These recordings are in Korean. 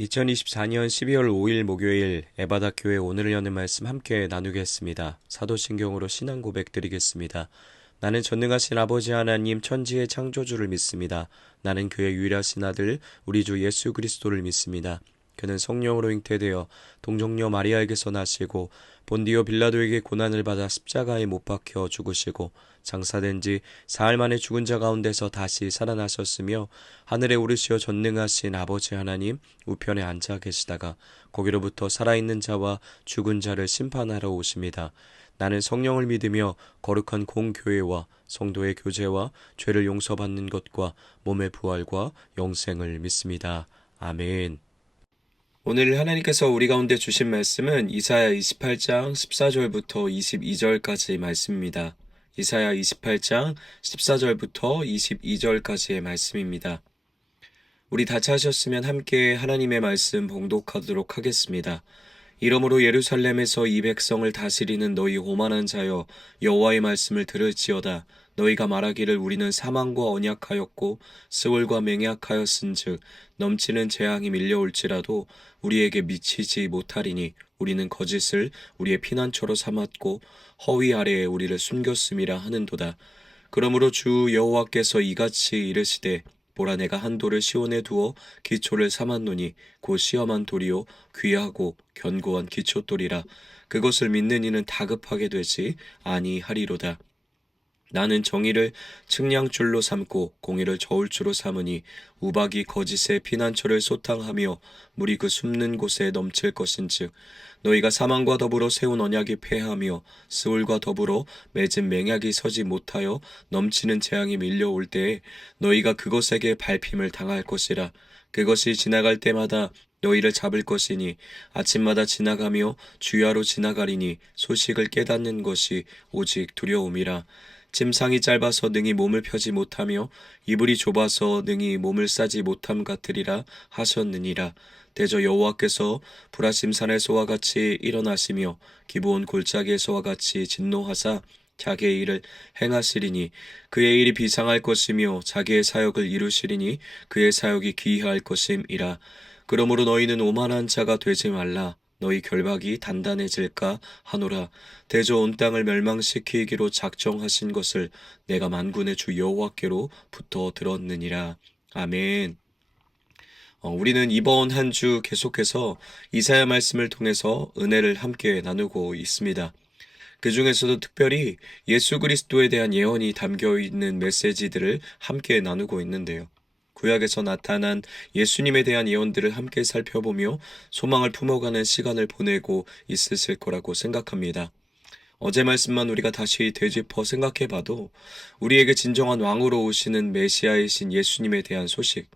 2024년 12월 5일 목요일 에바다교회 오늘을 여는 말씀 함께 나누겠습니다. 사도신경으로 신앙 고백 드리겠습니다. 나는 전능하신 아버지 하나님 천지의 창조주를 믿습니다. 나는 그의 유일하신 아들 우리 주 예수 그리스도를 믿습니다. 그는 성령으로 잉태되어 동정녀 마리아에게서 나시고 본디오 빌라도에게 고난을 받아 십자가에 못 박혀 죽으시고 장사된 지 사흘 만에 죽은 자 가운데서 다시 살아나셨으며 하늘에 오르시어 전능하신 아버지 하나님 우편에 앉아 계시다가 거기로부터 살아있는 자와 죽은 자를 심판하러 오십니다. 나는 성령을 믿으며 거룩한 공교회와 성도의 교제와 죄를 용서받는 것과 몸의 부활과 영생을 믿습니다. 아멘. 오늘 하나님께서 우리 가운데 주신 말씀은 이사야 28장 14절부터 22절까지의 말씀입니다. 이사야 28장 14절부터 22절까지의 말씀입니다. 우리 다 찾으셨으면 함께 하나님의 말씀 봉독하도록 하겠습니다. 이러므로 예루살렘에서 이 백성을 다스리는 너희 오만한 자여 여호와의 말씀을 들을지어다. 너희가 말하기를 우리는 사망과 언약하였고 스월과 맹약하였은즉 넘치는 재앙이 밀려올지라도 우리에게 미치지 못하리니 우리는 거짓을 우리의 피난처로 삼았고 허위 아래에 우리를 숨겼음이라 하는도다. 그러므로 주 여호와께서 이같이 이르시되 보라 내가 한 돌을 시온에 두어 기초를 삼았노니 곧 시험한 돌이요 귀하고 견고한 기초돌이라. 그것을 믿는 이는 다급하게 되지 아니하리로다. 나는 정의를 측량줄로 삼고 공의를 저울추로 삼으니 우박이 거짓의 피난처를 소탕하며 물이 그 숨는 곳에 넘칠 것인즉 너희가 사망과 더불어 세운 언약이 패하며 스올과 더불어 맺은 맹약이 서지 못하여 넘치는 재앙이 밀려올 때에 너희가 그것에게 밟힘을 당할 것이라. 그것이 지나갈 때마다 너희를 잡을 것이니 아침마다 지나가며 주야로 지나가리니 소식을 깨닫는 것이 오직 두려움이라. 침상이 짧아서 능히 몸을 펴지 못하며 이불이 좁아서 능히 몸을 싸지 못함 같으리라 하셨느니라. 대저 여호와께서 브라심산에서와 같이 일어나시며 기브온 골짜기에서와 같이 진노하사 자기의 일을 행하시리니 그의 일이 비상할 것이며 자기의 사역을 이루시리니 그의 사역이 기이할 것임이라. 그러므로 너희는 오만한 자가 되지 말라. 너희 결박이 단단해질까 하노라. 대저 온 땅을 멸망시키기로 작정하신 것을 내가 만군의 주 여호와께로부터 들었느니라. 아멘. 우리는 이번 한 주 계속해서 이사야 말씀을 통해서 은혜를 함께 나누고 있습니다. 그 중에서도 특별히 예수 그리스도에 대한 예언이 담겨 있는 메시지들을 함께 나누고 있는데요. 구약에서 나타난 예수님에 대한 예언들을 함께 살펴보며 소망을 품어가는 시간을 보내고 있으실 거라고 생각합니다. 어제 말씀만 우리가 다시 되짚어 생각해봐도 우리에게 진정한 왕으로 오시는 메시아이신 예수님에 대한 소식,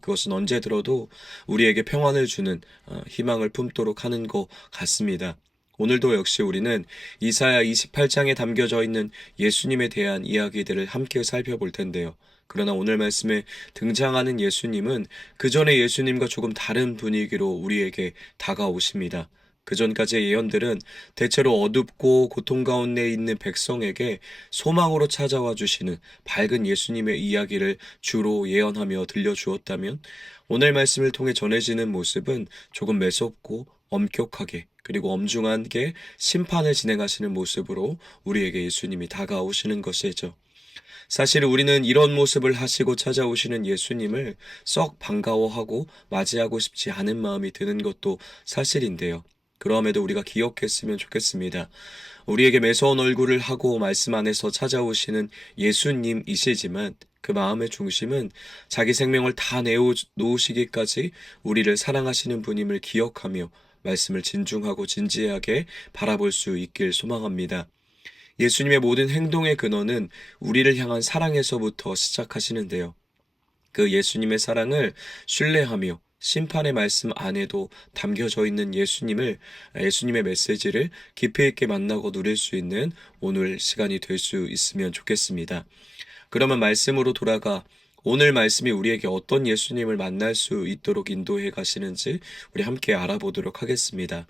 그것은 언제 들어도 우리에게 평안을 주는 희망을 품도록 하는 것 같습니다. 오늘도 역시 우리는 이사야 28장에 담겨져 있는 예수님에 대한 이야기들을 함께 살펴볼 텐데요. 그러나 오늘 말씀에 등장하는 예수님은 그 전의 예수님과 조금 다른 분위기로 우리에게 다가오십니다. 그 전까지의 예언들은 대체로 어둡고 고통 가운데 있는 백성에게 소망으로 찾아와 주시는 밝은 예수님의 이야기를 주로 예언하며 들려주었다면 오늘 말씀을 통해 전해지는 모습은 조금 매섭고 엄격하게 그리고 엄중하게 심판을 진행하시는 모습으로 우리에게 예수님이 다가오시는 것이죠. 사실 우리는 이런 모습을 하시고 찾아오시는 예수님을 썩 반가워하고 맞이하고 싶지 않은 마음이 드는 것도 사실인데요. 그럼에도 우리가 기억했으면 좋겠습니다. 우리에게 매서운 얼굴을 하고 말씀 안에서 찾아오시는 예수님이시지만 그 마음의 중심은 자기 생명을 다 내어놓으시기까지 우리를 사랑하시는 분임을 기억하며 말씀을 진중하고 진지하게 바라볼 수 있길 소망합니다. 예수님의 모든 행동의 근원은 우리를 향한 사랑에서부터 시작하시는데요. 그 예수님의 사랑을 신뢰하며 심판의 말씀 안에도 담겨져 있는 예수님의 메시지를 깊이 있게 만나고 누릴 수 있는 오늘 시간이 될 수 있으면 좋겠습니다. 그러면 말씀으로 돌아가 오늘 말씀이 우리에게 어떤 예수님을 만날 수 있도록 인도해 가시는지 우리 함께 알아보도록 하겠습니다.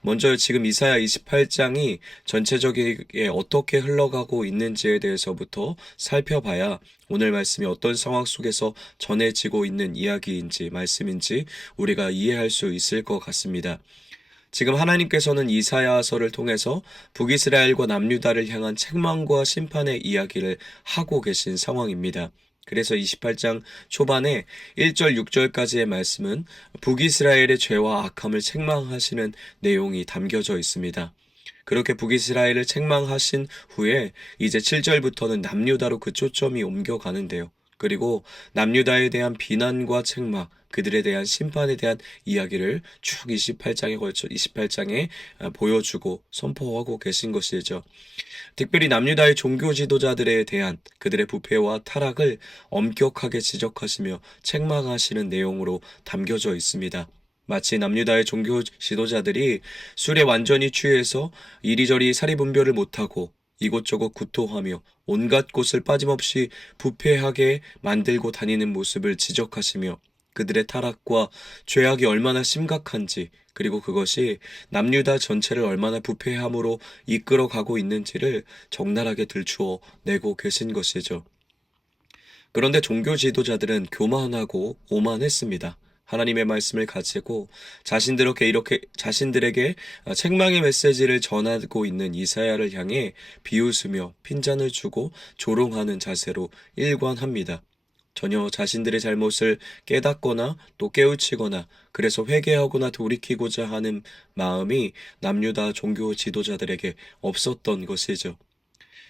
먼저 지금 이사야 28장이 전체적이게 어떻게 흘러가고 있는지에 대해서부터 살펴봐야 오늘 말씀이 어떤 상황 속에서 전해지고 있는 이야기인지 말씀인지 우리가 이해할 수 있을 것 같습니다. 지금 하나님께서는 이사야서를 통해서 북이스라엘과 남유다를 향한 책망과 심판의 이야기를 하고 계신 상황입니다. 그래서 28장 초반에 1절 6절까지의 말씀은 북이스라엘의 죄와 악함을 책망하시는 내용이 담겨져 있습니다. 그렇게 북이스라엘을 책망하신 후에 이제 7절부터는 남유다로 그 초점이 옮겨가는데요. 그리고 남유다에 대한 비난과 책망, 그들에 대한 심판에 대한 이야기를 쭉 28장에 보여주고 선포하고 계신 것이죠. 특별히 남유다의 종교 지도자들에 대한 그들의 부패와 타락을 엄격하게 지적하시며 책망하시는 내용으로 담겨져 있습니다. 마치 남유다의 종교 지도자들이 술에 완전히 취해서 이리저리 사리분별을 못하고 이곳저곳 구토하며 온갖 곳을 빠짐없이 부패하게 만들고 다니는 모습을 지적하시며 그들의 타락과 죄악이 얼마나 심각한지 그리고 그것이 남유다 전체를 얼마나 부패함으로 이끌어가고 있는지를 적나라하게 들추어 내고 계신 것이죠. 그런데 종교 지도자들은 교만하고 오만했습니다. 하나님의 말씀을 가지고 자신들에게 책망의 메시지를 전하고 있는 이사야를 향해 비웃으며 핀잔을 주고 조롱하는 자세로 일관합니다. 전혀 자신들의 잘못을 깨닫거나 또 깨우치거나 그래서 회개하거나 돌이키고자 하는 마음이 남유다 종교 지도자들에게 없었던 것이죠.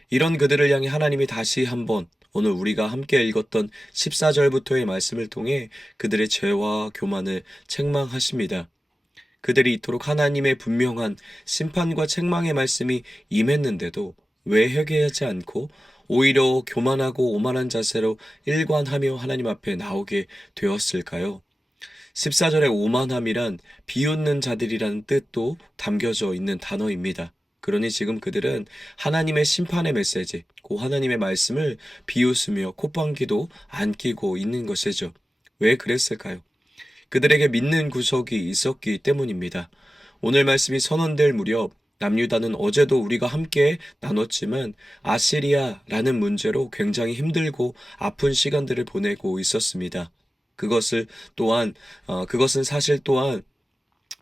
이런 그들을 향해 하나님이 다시 한번 오늘 우리가 함께 읽었던 14절부터의 말씀을 통해 그들의 죄와 교만을 책망하십니다. 그들이 이토록 하나님의 분명한 심판과 책망의 말씀이 임했는데도 왜 회개하지 않고 오히려 교만하고 오만한 자세로 일관하며 하나님 앞에 나오게 되었을까요? 14절의 오만함이란 비웃는 자들이라는 뜻도 담겨져 있는 단어입니다. 그러니 지금 그들은 하나님의 심판의 메시지, 그 하나님의 말씀을 비웃으며 콧방귀도 안 끼고 있는 것이죠. 왜 그랬을까요? 그들에게 믿는 구석이 있었기 때문입니다. 오늘 말씀이 선언될 무렵 남유다는 어제도 우리가 함께 나눴지만 아시리아라는 문제로 굉장히 힘들고 아픈 시간들을 보내고 있었습니다. 그것은 사실 또한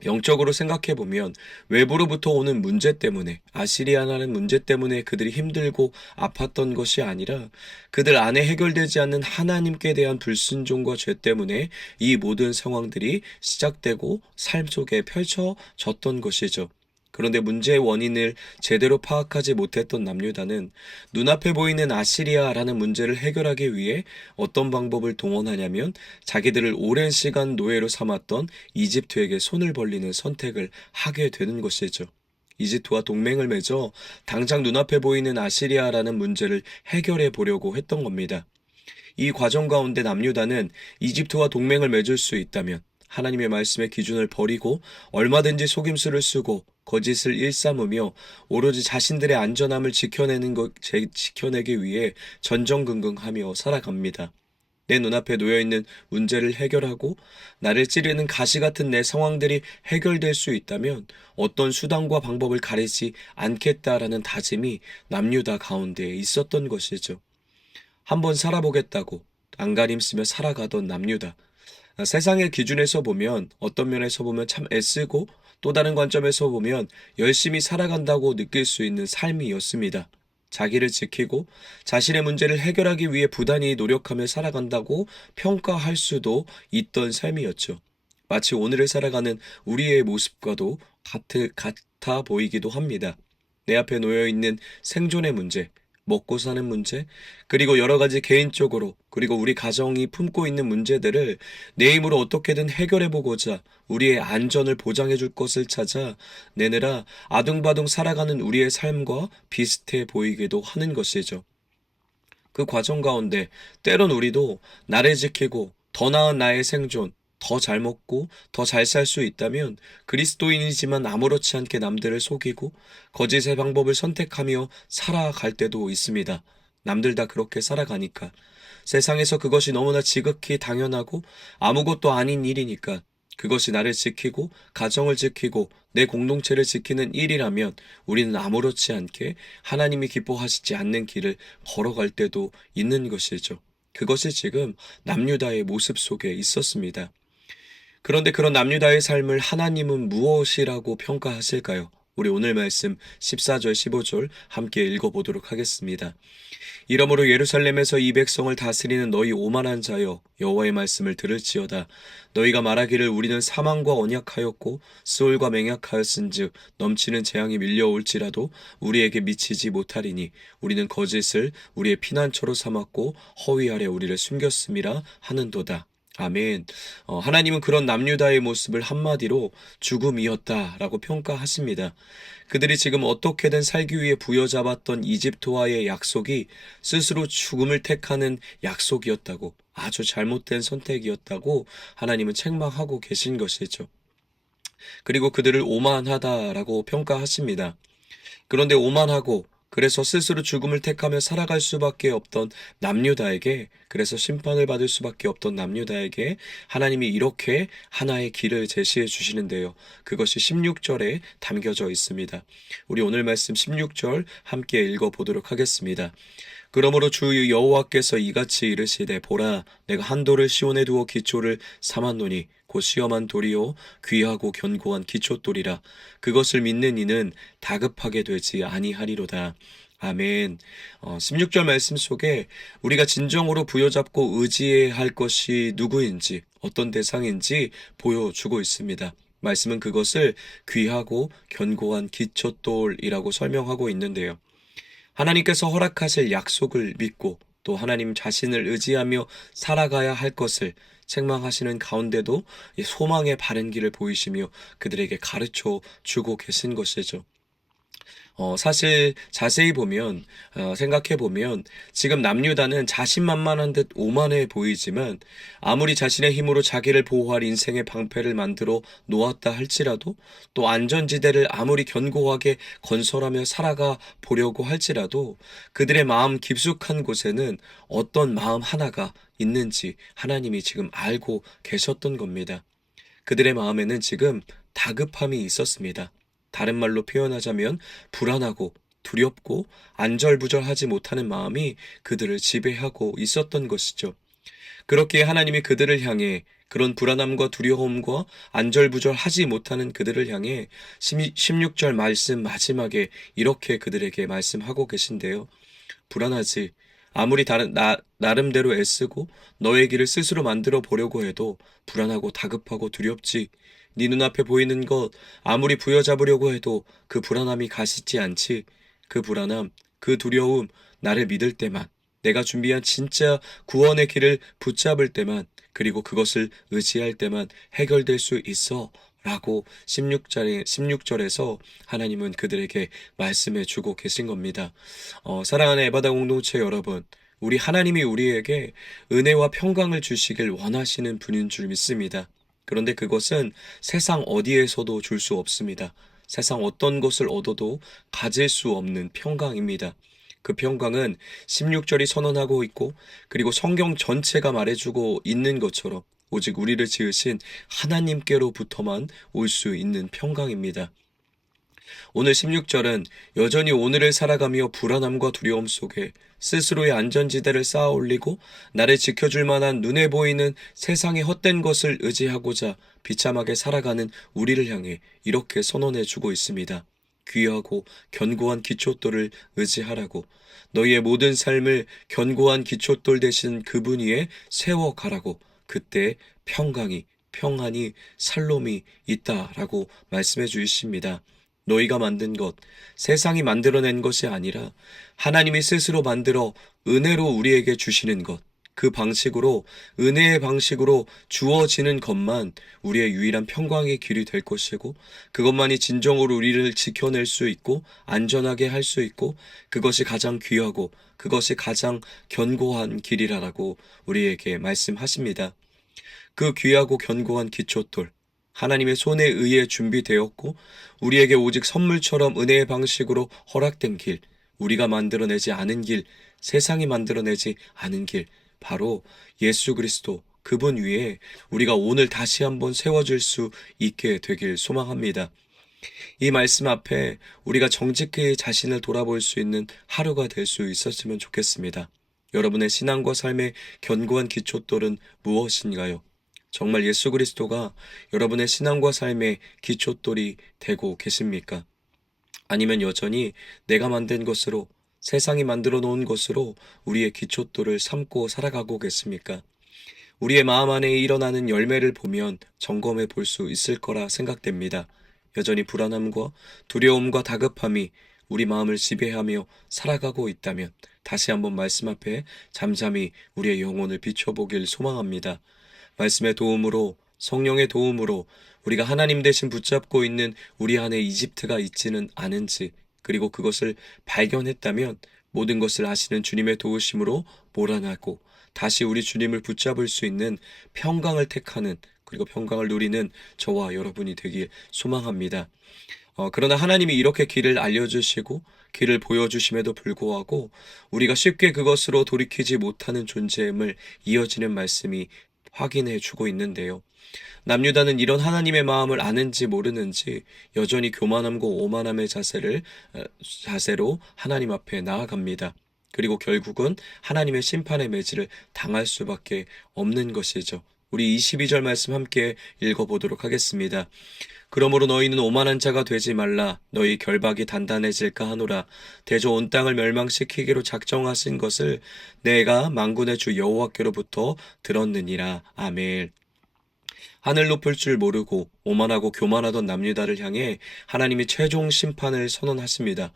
영적으로 생각해 보면 외부로부터 오는 문제 때문에 아시리아라는 문제 때문에 그들이 힘들고 아팠던 것이 아니라 그들 안에 해결되지 않는 하나님께 대한 불순종과 죄 때문에 이 모든 상황들이 시작되고 삶 속에 펼쳐졌던 것이죠. 그런데 문제의 원인을 제대로 파악하지 못했던 남유다는 눈앞에 보이는 아시리아라는 문제를 해결하기 위해 어떤 방법을 동원하냐면 자기들을 오랜 시간 노예로 삼았던 이집트에게 손을 벌리는 선택을 하게 되는 것이죠. 이집트와 동맹을 맺어 당장 눈앞에 보이는 아시리아라는 문제를 해결해 보려고 했던 겁니다. 이 과정 가운데 남유다는 이집트와 동맹을 맺을 수 있다면 하나님의 말씀의 기준을 버리고 얼마든지 속임수를 쓰고 거짓을 일삼으며 오로지 자신들의 안전함을 지켜내기 위해 전전긍긍하며 살아갑니다. 내 눈앞에 놓여있는 문제를 해결하고 나를 찌르는 가시 같은 내 상황들이 해결될 수 있다면 어떤 수단과 방법을 가리지 않겠다라는 다짐이 남유다 가운데 있었던 것이죠. 한번 살아보겠다고 안가림 쓰며 살아가던 남유다. 세상의 기준에서 보면 어떤 면에서 보면 참 애쓰고 또 다른 관점에서 보면 열심히 살아간다고 느낄 수 있는 삶이었습니다. 자기를 지키고 자신의 문제를 해결하기 위해 부단히 노력하며 살아간다고 평가할 수도 있던 삶이었죠. 마치 오늘을 살아가는 우리의 모습과도 같아 보이기도 합니다. 내 앞에 놓여있는 생존의 문제, 먹고 사는 문제, 그리고 여러 가지 개인적으로, 그리고 우리 가정이 품고 있는 문제들을 내 힘으로 어떻게든 해결해보고자 우리의 안전을 보장해줄 것을 찾아 내느라 아둥바둥 살아가는 우리의 삶과 비슷해 보이기도 하는 것이죠. 그 과정 가운데 때론 우리도 나를 지키고 더 나은 나의 생존, 더 잘 먹고 더 잘 살 수 있다면 그리스도인이지만 아무렇지 않게 남들을 속이고 거짓의 방법을 선택하며 살아갈 때도 있습니다. 남들 다 그렇게 살아가니까. 세상에서 그것이 너무나 지극히 당연하고 아무것도 아닌 일이니까 그것이 나를 지키고 가정을 지키고 내 공동체를 지키는 일이라면 우리는 아무렇지 않게 하나님이 기뻐하시지 않는 길을 걸어갈 때도 있는 것이죠. 그것이 지금 남유다의 모습 속에 있었습니다. 그런데 그런 남유다의 삶을 하나님은 무엇이라고 평가하실까요? 우리 오늘 말씀 14절 15절 함께 읽어보도록 하겠습니다. 이러므로 예루살렘에서 이 백성을 다스리는 너희 오만한 자여 여호와의 말씀을 들을지어다. 너희가 말하기를 우리는 사망과 언약하였고 스올과 맹약하였은즉 넘치는 재앙이 밀려올지라도 우리에게 미치지 못하리니 우리는 거짓을 우리의 피난처로 삼았고 허위 아래 우리를 숨겼음이라 하는도다. 아멘. 하나님은 그런 남유다의 모습을 한마디로 죽음이었다라고 평가하십니다. 그들이 지금 어떻게든 살기 위해 부여잡았던 이집트와의 약속이 스스로 죽음을 택하는 약속이었다고, 아주 잘못된 선택이었다고 하나님은 책망하고 계신 것이죠. 그리고 그들을 오만하다라고 평가하십니다. 그런데 오만하고 그래서 스스로 죽음을 택하며 살아갈 수밖에 없던 남유다에게, 그래서 심판을 받을 수밖에 없던 남유다에게 하나님이 이렇게 하나의 길을 제시해 주시는데요. 그것이 16절에 담겨져 있습니다. 우리 오늘 말씀 16절 함께 읽어보도록 하겠습니다. 그러므로 주 여호와께서 이같이 이르시되 보라 내가 한 돌을 시온에 두어 기초를 삼았노니 곧 시험한 돌이요 귀하고 견고한 기초돌이라 그것을 믿는 이는 다급하게 되지 아니하리로다. 아멘. 16절 말씀 속에 우리가 진정으로 부여잡고 의지해야 할 것이 누구인지 어떤 대상인지 보여주고 있습니다. 말씀은 그것을 귀하고 견고한 기초돌이라고 설명하고 있는데요. 하나님께서 허락하실 약속을 믿고 또 하나님 자신을 의지하며 살아가야 할 것을 책망하시는 가운데도 소망의 바른 길을 보이시며 그들에게 가르쳐 주고 계신 것이죠. 사실 자세히 보면 생각해 보면 지금 남유다는 자신만만한 듯 오만해 보이지만 아무리 자신의 힘으로 자기를 보호할 인생의 방패를 만들어 놓았다 할지라도 또 안전지대를 아무리 견고하게 건설하며 살아가 보려고 할지라도 그들의 마음 깊숙한 곳에는 어떤 마음 하나가 있는지 하나님이 지금 알고 계셨던 겁니다. 그들의 마음에는 지금 다급함이 있었습니다. 다른 말로 표현하자면 불안하고 두렵고 안절부절하지 못하는 마음이 그들을 지배하고 있었던 것이죠. 그렇기에 하나님이 그들을 향해 그런 불안함과 두려움과 안절부절하지 못하는 그들을 향해 16절 말씀 마지막에 이렇게 그들에게 말씀하고 계신데요. 불안하지. 아무리 나름대로 애쓰고 너의 길을 스스로 만들어 보려고 해도 불안하고 다급하고 두렵지. 네 눈앞에 보이는 것 아무리 부여잡으려고 해도 그 불안함이 가시지 않지. 그 불안함, 그 두려움 나를 믿을 때만, 내가 준비한 진짜 구원의 길을 붙잡을 때만, 그리고 그것을 의지할 때만 해결될 수 있어 라고 16절에서 하나님은 그들에게 말씀해 주고 계신 겁니다. 사랑하는 에바다 공동체 여러분, 우리 하나님이 우리에게 은혜와 평강을 주시길 원하시는 분인 줄 믿습니다. 그런데 그것은 세상 어디에서도 줄 수 없습니다. 세상 어떤 것을 얻어도 가질 수 없는 평강입니다. 그 평강은 16절이 선언하고 있고 그리고 성경 전체가 말해주고 있는 것처럼 오직 우리를 지으신 하나님께로부터만 올 수 있는 평강입니다. 오늘 16절은 여전히 오늘을 살아가며 불안함과 두려움 속에 스스로의 안전지대를 쌓아 올리고 나를 지켜줄 만한 눈에 보이는 세상의 헛된 것을 의지하고자 비참하게 살아가는 우리를 향해 이렇게 선언해 주고 있습니다. 귀하고 견고한 기초돌을 의지하라고, 너희의 모든 삶을 견고한 기초돌 대신 그분 위에 세워가라고, 그때 평안이 살롬이 있다라고 말씀해 주십니다. 너희가 만든 것, 세상이 만들어낸 것이 아니라 하나님이 스스로 만들어 은혜로 우리에게 주시는 것, 그 방식으로, 은혜의 방식으로 주어지는 것만 우리의 유일한 평강의 길이 될 것이고, 그것만이 진정으로 우리를 지켜낼 수 있고 안전하게 할 수 있고, 그것이 가장 귀하고 그것이 가장 견고한 길이라고 우리에게 말씀하십니다. 그 귀하고 견고한 기초돌, 하나님의 손에 의해 준비되었고 우리에게 오직 선물처럼 은혜의 방식으로 허락된 길, 우리가 만들어내지 않은 길, 세상이 만들어내지 않은 길, 바로 예수 그리스도 그분 위에 우리가 오늘 다시 한번 세워질 수 있게 되길 소망합니다. 이 말씀 앞에 우리가 정직히 자신을 돌아볼 수 있는 하루가 될 수 있었으면 좋겠습니다. 여러분의 신앙과 삶의 견고한 기초돌은 무엇인가요? 정말 예수 그리스도가 여러분의 신앙과 삶의 기초돌이 되고 계십니까? 아니면 여전히 내가 만든 것으로, 세상이 만들어 놓은 것으로 우리의 기초돌을 삼고 살아가고 계십니까? 우리의 마음 안에 일어나는 열매를 보면 점검해 볼 수 있을 거라 생각됩니다. 여전히 불안함과 두려움과 다급함이 우리 마음을 지배하며 살아가고 있다면 다시 한번 말씀 앞에 잠잠히 우리의 영혼을 비춰보길 소망합니다. 말씀의 도움으로, 성령의 도움으로 우리가 하나님 대신 붙잡고 있는 우리 안에 이집트가 있지는 않은지, 그리고 그것을 발견했다면 모든 것을 아시는 주님의 도우심으로 몰아나고 다시 우리 주님을 붙잡을 수 있는 평강을 택하는, 그리고 평강을 누리는 저와 여러분이 되길 소망합니다. 그러나 하나님이 이렇게 길을 알려주시고 길을 보여주심에도 불구하고 우리가 쉽게 그것으로 돌이키지 못하는 존재임을 이어지는 말씀이 확인해 주고 있는데요. 남유다는 이런 하나님의 마음을 아는지 모르는지 여전히 교만함과 오만함의 자세로 하나님 앞에 나아갑니다. 그리고 결국은 하나님의 심판의 매질을 당할 수밖에 없는 것이죠. 우리 22절 말씀 함께 읽어보도록 하겠습니다. 그러므로 너희는 오만한 자가 되지 말라. 너희 결박이 단단해질까 하노라. 대저 온 땅을 멸망시키기로 작정하신 것을 내가 만군의 주 여호와께로부터 들었느니라. 아멘. 하늘 높을 줄 모르고 오만하고 교만하던 남유다를 향해 하나님이 최종 심판을 선언하십니다.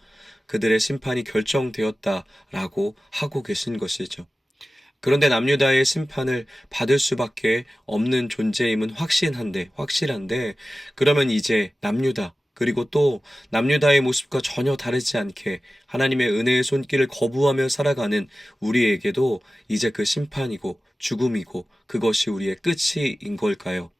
그들의 심판이 결정되었다라고 하고 계신 것이죠. 그런데 남유다의 심판을 받을 수밖에 없는 존재임은 확실한데, 그러면 이제 남유다, 그리고 또 남유다의 모습과 전혀 다르지 않게 하나님의 은혜의 손길을 거부하며 살아가는 우리에게도 이제 그 심판이고 죽음이고 그것이 우리의 끝인 걸까요?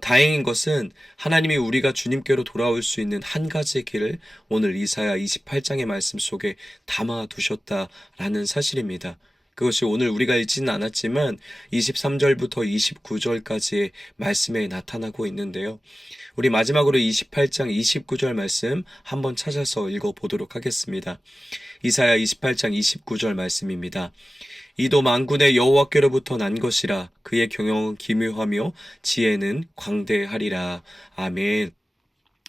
다행인 것은 하나님이 우리가 주님께로 돌아올 수 있는 한 가지 길을 오늘 이사야 28장의 말씀 속에 담아 두셨다라는 사실입니다. 그것이 오늘 우리가 읽지는 않았지만 23절부터 29절까지의 말씀에 나타나고 있는데요. 우리 마지막으로 28장 29절 말씀 한번 찾아서 읽어보도록 하겠습니다. 이사야 28장 29절 말씀입니다. 이도 만군의 여호와께로부터 난 것이라. 그의 경영은 기묘하며 지혜는 광대하리라. 아멘.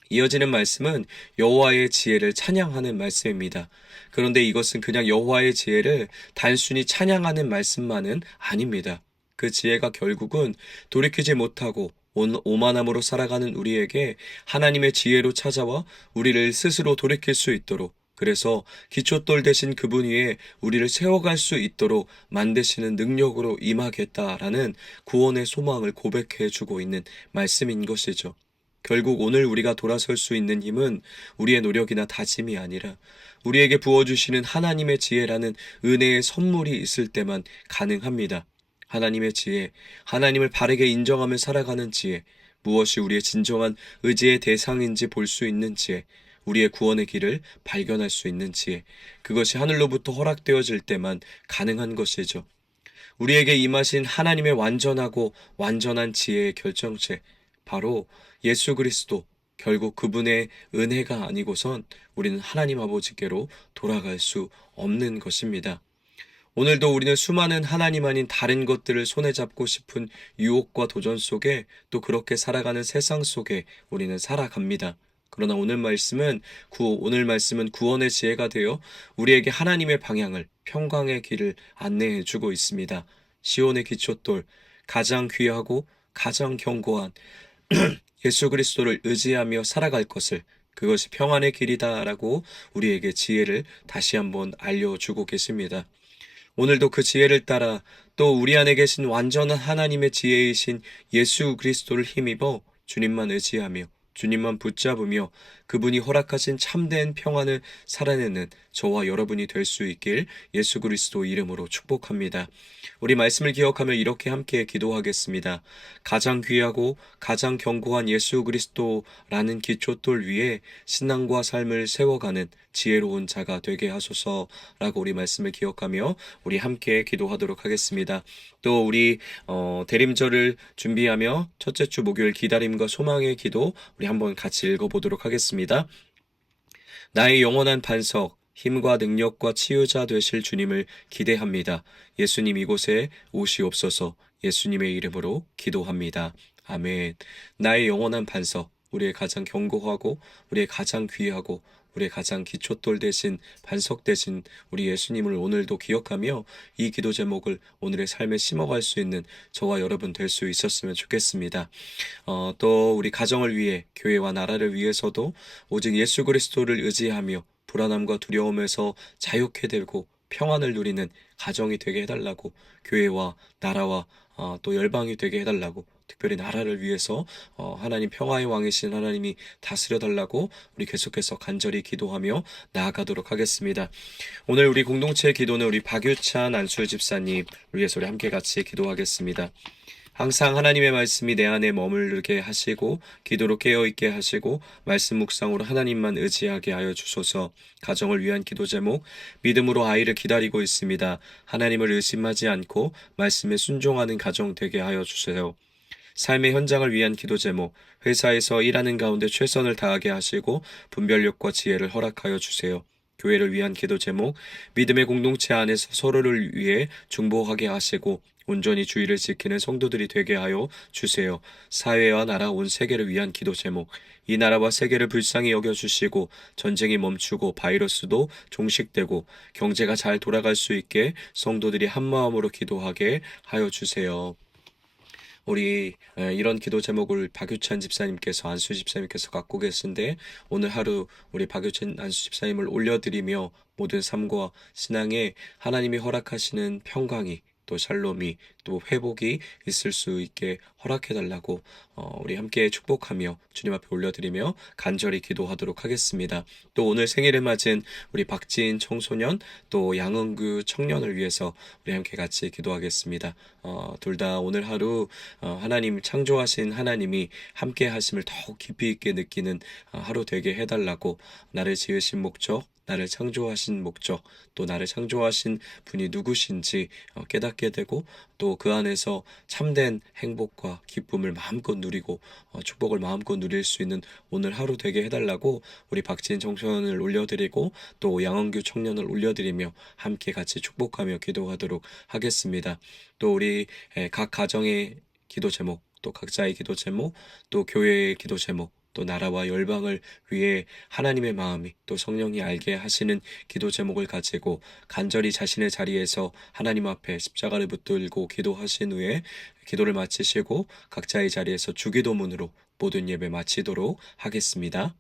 이어지는 말씀은 여호와의 지혜를 찬양하는 말씀입니다. 그런데 이것은 그냥 여호와의 지혜를 단순히 찬양하는 말씀만은 아닙니다. 그 지혜가 결국은 돌이키지 못하고 오만함으로 살아가는 우리에게 하나님의 지혜로 찾아와 우리를 스스로 돌이킬 수 있도록, 그래서 기초돌 되신 그분 위에 우리를 세워갈 수 있도록 만드시는 능력으로 임하겠다라는 구원의 소망을 고백해 주고 있는 말씀인 것이죠. 결국 오늘 우리가 돌아설 수 있는 힘은 우리의 노력이나 다짐이 아니라 우리에게 부어주시는 하나님의 지혜라는 은혜의 선물이 있을 때만 가능합니다. 하나님의 지혜, 하나님을 바르게 인정하며 살아가는 지혜, 무엇이 우리의 진정한 의지의 대상인지 볼 수 있는 지혜, 우리의 구원의 길을 발견할 수 있는 지혜, 그것이 하늘로부터 허락되어질 때만 가능한 것이죠. 우리에게 임하신 하나님의 완전하고 완전한 지혜의 결정체, 바로 예수 그리스도, 결국 그분의 은혜가 아니고선 우리는 하나님 아버지께로 돌아갈 수 없는 것입니다. 오늘도 우리는 수많은 하나님 아닌 다른 것들을 손에 잡고 싶은 유혹과 도전 속에, 또 그렇게 살아가는 세상 속에 우리는 살아갑니다. 그러나 오늘 말씀은 구원의 지혜가 되어 우리에게 하나님의 방향을, 평강의 길을 안내해 주고 있습니다. 시온의 기초돌, 가장 귀하고 가장 견고한 예수 그리스도를 의지하며 살아갈 것을, 그것이 평안의 길이다라고 우리에게 지혜를 다시 한번 알려주고 계십니다. 오늘도 그 지혜를 따라 또 우리 안에 계신 완전한 하나님의 지혜이신 예수 그리스도를 힘입어 주님만 의지하며 주님만 붙잡으며 그분이 허락하신 참된 평안을 살아내는 저와 여러분이 될 수 있길 예수 그리스도 이름으로 축복합니다. 우리 말씀을 기억하며 이렇게 함께 기도하겠습니다. 가장 귀하고 가장 견고한 예수 그리스도라는 기초돌 위에 신앙과 삶을 세워가는 지혜로운 자가 되게 하소서라고 우리 말씀을 기억하며 우리 함께 기도하도록 하겠습니다. 또 우리 대림절을 준비하며 첫째 주 목요일 기다림과 소망의 기도 우리 한번 같이 읽어보도록 하겠습니다. 나의 영원한 반석 힘과 능력과 치유자 되실 주님을 기대합니다. 예수님 이곳에 오시옵소서. 예수님의 이름으로 기도합니다. 아멘. 나의 영원한 반석, 우리의 가장 견고하고 우리의 가장 귀하고 우리의 가장 기초돌 되신 반석 되신 우리 예수님을 오늘도 기억하며 이 기도 제목을 오늘의 삶에 심어갈 수 있는 저와 여러분 될 수 있었으면 좋겠습니다. 또 우리 가정을 위해 교회와 나라를 위해서도 오직 예수 그리스도를 의지하며 불안함과 두려움에서 자유케 되고 평안을 누리는 가정이 되게 해달라고 교회와 나라와 또 열방이 되게 해달라고 특별히 나라를 위해서 하나님 평화의 왕이신 하나님이 다스려 달라고 우리 계속해서 간절히 기도하며 나아가도록 하겠습니다. 오늘 우리 공동체의 기도는 우리 박유찬 안수 집사님 위해서 우리 함께 같이 기도하겠습니다. 항상 하나님의 말씀이 내 안에 머무르게 하시고 기도로 깨어있게 하시고 말씀 묵상으로 하나님만 의지하게 하여 주소서. 가정을 위한 기도 제목, 믿음으로 아이를 기다리고 있습니다. 하나님을 의심하지 않고 말씀에 순종하는 가정 되게 하여 주세요. 삶의 현장을 위한 기도 제목, 회사에서 일하는 가운데 최선을 다하게 하시고 분별력과 지혜를 허락하여 주세요. 교회를 위한 기도 제목, 믿음의 공동체 안에서 서로를 위해 중보하게 하시고 온전히 주의를 지키는 성도들이 되게 하여 주세요. 사회와 나라 온 세계를 위한 기도 제목, 이 나라와 세계를 불쌍히 여겨주시고 전쟁이 멈추고 바이러스도 종식되고 경제가 잘 돌아갈 수 있게 성도들이 한마음으로 기도하게 하여 주세요. 우리 이런 기도 제목을 박유찬 집사님께서 안수 집사님께서 갖고 계신데 오늘 하루 우리 박유찬 안수 집사님을 올려드리며 모든 삶과 신앙에 하나님이 허락하시는 평강이 또 샬롬이 또 회복이 있을 수 있게 허락해달라고 우리 함께 축복하며 주님 앞에 올려드리며 간절히 기도하도록 하겠습니다. 또 오늘 생일을 맞은 우리 박지인 청소년 또 양은규 청년을 위해서 우리 함께 같이 기도하겠습니다. 둘 다 오늘 하루 하나님 창조하신 하나님이 함께 하심을 더욱 깊이 있게 느끼는 하루 되게 해달라고 나를 지으신 목적 나를 창조하신 목적, 또 나를 창조하신 분이 누구신지 깨닫게 되고 또 그 안에서 참된 행복과 기쁨을 마음껏 누리고 축복을 마음껏 누릴 수 있는 오늘 하루 되게 해달라고 우리 박지인 청소년을 올려드리고 또 양원규 청년을 올려드리며 함께 같이 축복하며 기도하도록 하겠습니다. 또 우리 각 가정의 기도 제목, 또 각자의 기도 제목, 또 교회의 기도 제목, 또 나라와 열방을 위해 하나님의 마음이 또 성령이 알게 하시는 기도 제목을 가지고 간절히 자신의 자리에서 하나님 앞에 십자가를 붙들고 기도하신 후에 기도를 마치시고 각자의 자리에서 주기도문으로 모든 예배 마치도록 하겠습니다.